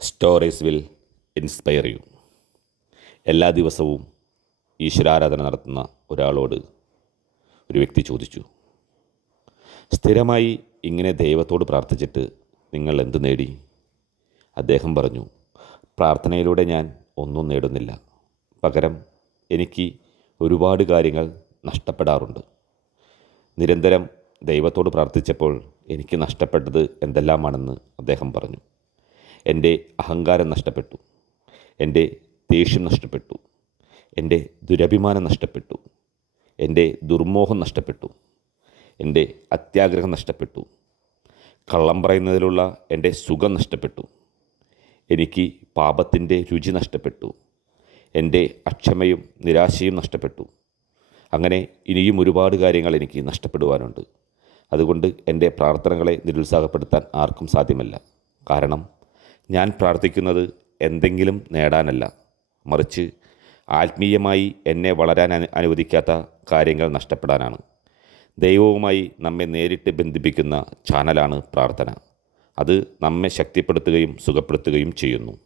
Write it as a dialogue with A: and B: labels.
A: Stories will inspire you എല്ലാ ദിവസവും ഈശ്വരാരാധന നടത്തുന്ന ഒരാളോട് ഒരു വ്യക്തി ചോദിച്ചു സ്ഥിരമായി ഇങ്ങനെ ദൈവത്തോട് പ്രാർത്ഥിച്ചിട്ട് നിങ്ങൾ എന്ത് നേടി? അദ്ദേഹം പറഞ്ഞു പ്രാർത്ഥനയിലൂടെ ഞാൻ ഒന്നും നേടുന്നില്ല. പകരം എനിക്ക് ഒരുപാട് കാര്യങ്ങൾ നഷ്ടപ്പെടാറുണ്ട്. നിരന്തരം ദൈവത്തോട് പ്രാർത്ഥിച്ചപ്പോൾ എനിക്ക് നഷ്ടപ്പെട്ടത് എന്തെല്ലാമാണെന്ന് അദ്ദേഹം പറഞ്ഞു. എന്റെ അഹങ്കാരം നഷ്ടപ്പെട്ടു. എന്റെ ദേഷ്യം നഷ്ടപ്പെട്ടു. എന്റെ ദുരഭിമാനം നഷ്ടപ്പെട്ടു. എന്റെ ദുർമോഹം നഷ്ടപ്പെട്ടു. എന്റെ അത്യാഗ്രഹം നഷ്ടപ്പെട്ടു. കള്ളം പറയുന്നതിലുള്ള എന്റെ സുഖം നഷ്ടപ്പെട്ടു. എനിക്ക് പാപത്തിന്റെ രുചി നഷ്ടപ്പെട്ടു. എന്റെ അക്ഷമയും നിരാശയും നഷ്ടപ്പെട്ടു. അങ്ങനെ ഇനിയും ഒരുപാട് കാര്യങ്ങൾ എനിക്ക് നഷ്ടപ്പെടുവാനുണ്ട്. അതുകൊണ്ട് എന്റെ പ്രാർത്ഥനകളെ നിരുത്സാഹപ്പെടുത്താൻ ആർക്കും സാധ്യമല്ല. കാരണം ഞാൻ പ്രാർത്ഥിക്കുന്നത് എന്തെങ്കിലും നേടാനല്ല. മറിച്ച് ആത്മീയമായി എന്നെ വളരാൻ അനുവദിക്കാത്ത കാര്യങ്ങൾ നഷ്ടപ്പെടാനാണ്. ദൈവവുമായി നമ്മെ നേരിട്ട് ബന്ധിപ്പിക്കുന്ന ചാനലാണ് പ്രാർത്ഥന. അത് നമ്മെ ശക്തിപ്പെടുത്തുകയും സുഖപ്പെടുത്തുകയും ചെയ്യുന്നു.